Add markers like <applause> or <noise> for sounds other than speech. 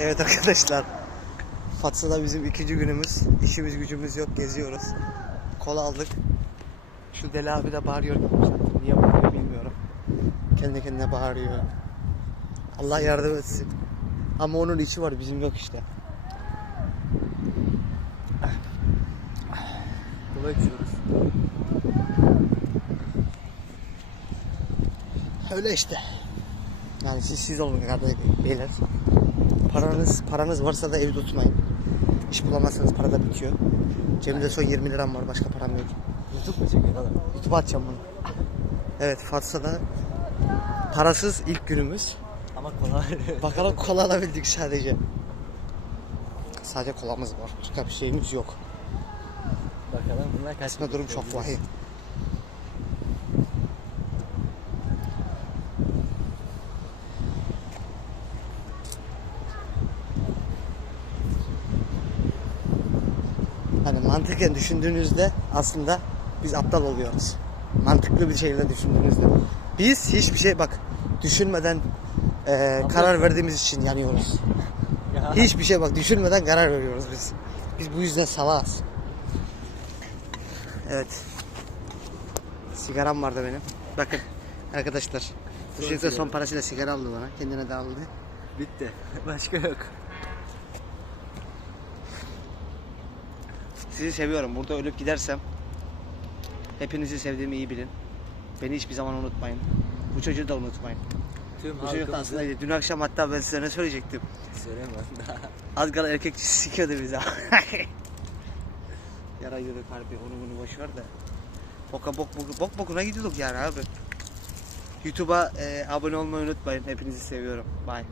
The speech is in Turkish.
Evet arkadaşlar. Fatsa'da bizim ikinci günümüz. İşimiz gücümüz yok geziyoruz. Kola aldık. Şu deli abi de bağırıyor. Niye bağırıyor bilmiyorum. Kendi kendine bağırıyor. Allah yardım etsin. Ama onun içi var bizim yok işte. Kola içiyoruz. Öyle işte. Yani siz siz olun kardeşim beyler. Paranız paranız varsa da elde tutmayın. İş bulamazsanız para da bitiyor. Cebimde son 20 liram var başka param yok. YouTube mu çekiyor adam? YouTube'a atacağım bunu. Evet Fatsa'da parasız ilk günümüz. Ama kola <laughs> Bakalım kola alabildik sadece. Sadece kolamız var. Başka bir şeyimiz yok. Bakalım bunlar kaç Aslında durum çok vahim. Hani mantıken düşündüğünüzde aslında biz aptal oluyoruz. Mantıklı bir şekilde düşündüğünüzde. Biz hiçbir şey bak düşünmeden eee, karar verdiğimiz için yanıyoruz. Ya. Hiçbir şey bak düşünmeden karar veriyoruz biz. Biz bu yüzden salağız. Evet. Sigaram vardı benim. Bakın arkadaşlar. Bu son parasıyla sigara aldı bana. Kendine de aldı. Bitti. <laughs> Başka yok. Sizi seviyorum. Burada ölüp gidersem hepinizi sevdiğimi iyi bilin. Beni hiçbir zaman unutmayın. Bu çocuğu da unutmayın. Tüm Bu çocuk da aslında dün akşam hatta ben size ne söyleyecektim. Söyleyemem daha. Az kala erkek sikiyordu bize. <laughs> Yara yürü harbi onu bunu boş ver de. Boka bok bok bok bokuna gidiyorduk yani abi. YouTube'a e, abone olmayı unutmayın. Hepinizi seviyorum. Bye.